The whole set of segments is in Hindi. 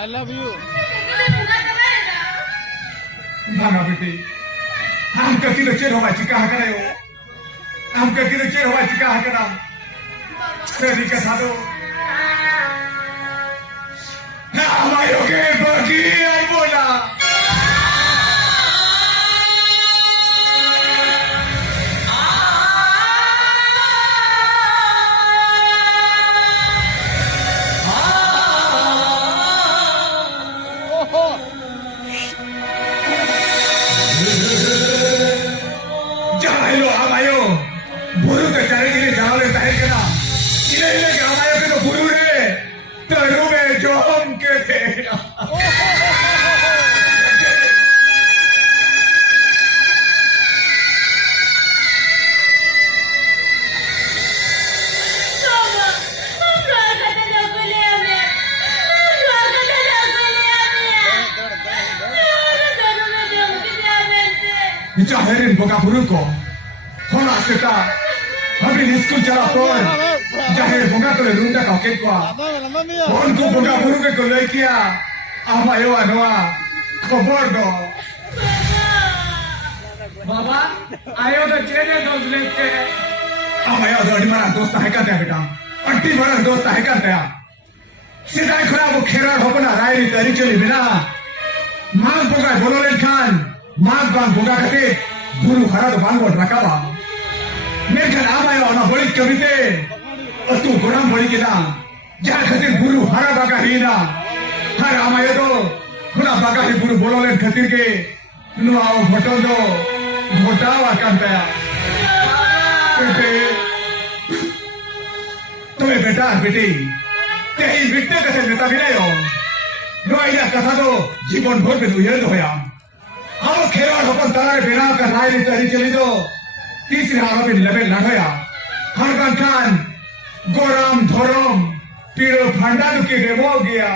I love you. भागा बेटी आमका किलो चेर व्हायची का करायो आमका किलो चेर व्हायची का करा सरी का साधो ना हमारे के बाकी आई बोला Jaherin boga buruko, hola seta, habis school jalan pun, jahir boga tu le runda kau kekwa, onku boga buruko kau lekia, apa yo anwa, khabar do. Baba, ayo tu cene dost leke. Apa yo tu mana dost hai kan beta, anti mana dost hai kan ya. Sidai khara bu khera hopna rai tari chali bina, mang boga bololen khan. माग बांग बोगा कते बुरु खरा तो बांग बोट रखा बा मेरे घर आमा यो ना बड़ी कविते और तू गुराम बड़ी किना जहाँ खतिर बुरु हरा बागा ही ना हर आमा यो तो खुना बागा ही बुरु बोलो ले खतिर के नुआओ भटो दो भोटावा कंपया बेटे तुम्हें बेटा बेटी तेरी बिट्टे कसे नेता भी नहीं हो नुआइना कथा तो जीवन भर में तू ये तो है हम खेवाड़ होकर तारे बिना कर राय ने तरी चली दो तीसरे आरोपी लेवल लड़ोया हरकन खान गोराम धोरम पीरो भंडार के डेमो गया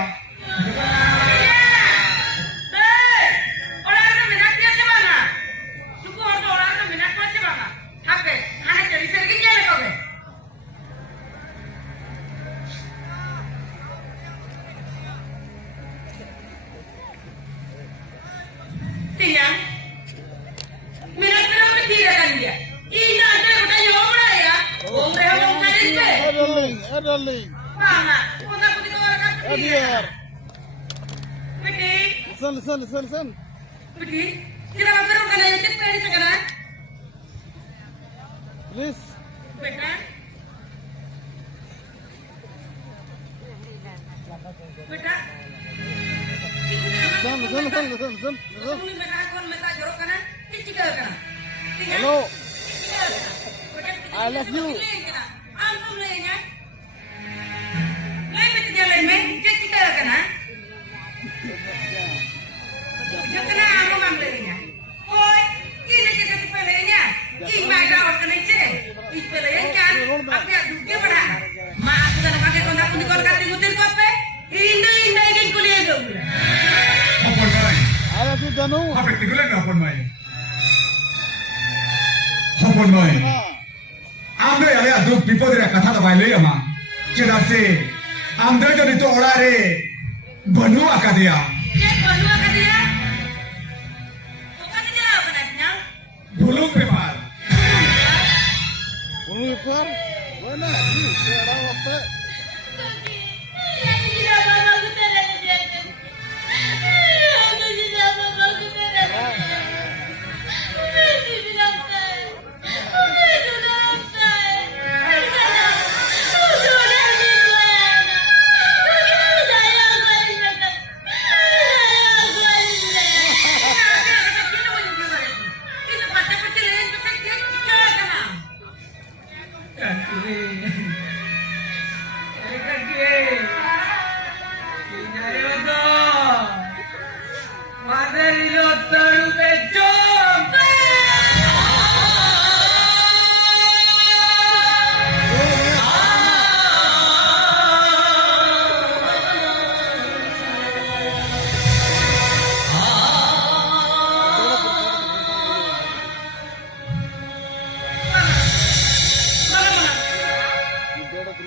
Darling. Mana? Kau putih orang kan putih. Putih. Listen. Putih. Kita berapa kali yang kita ini sekarang? Please. Beta. Beta. Listen. Kau ni beta kau meta jorok kana? Kicik kana? Hello. I love you. Antum lehnya. में किस तरह का ना जितना आमो मांग लेंगे ओए ये लेके कभी पे लेंगे ये मायका और करने से इस पे लेंगे क्या अब क्या दुखे बड़ा माँ आपको तो नपाके कोंडा कुंडी कोल करती मुझे को पे इंडो एक को ले दो अपन माय आया तू जानू आप एक निकले ना अपन माय आमरे आया दुख विपद रे कथा तो बाइले अमा चेदा से आमदे जो नितो ओड़ारे बनु आका दिया ये बनु आका दिया तो कैसे जाओ कना बुलुंग paper bueno sí era usted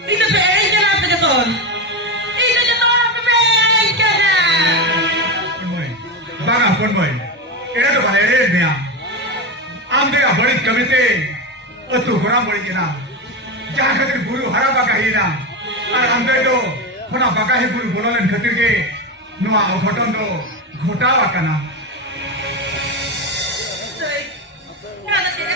Itu betul apa betul? Itu betul apa betul? hapon boy. Era to bale re mea. Am de badi kamite atu horam bodi kina. Jaha khatir guru hara bakahi na. Ar amde to khona bakahi guru bonolen khatir ke noa ghoton do ghotawa kana. Rồi, nó là cái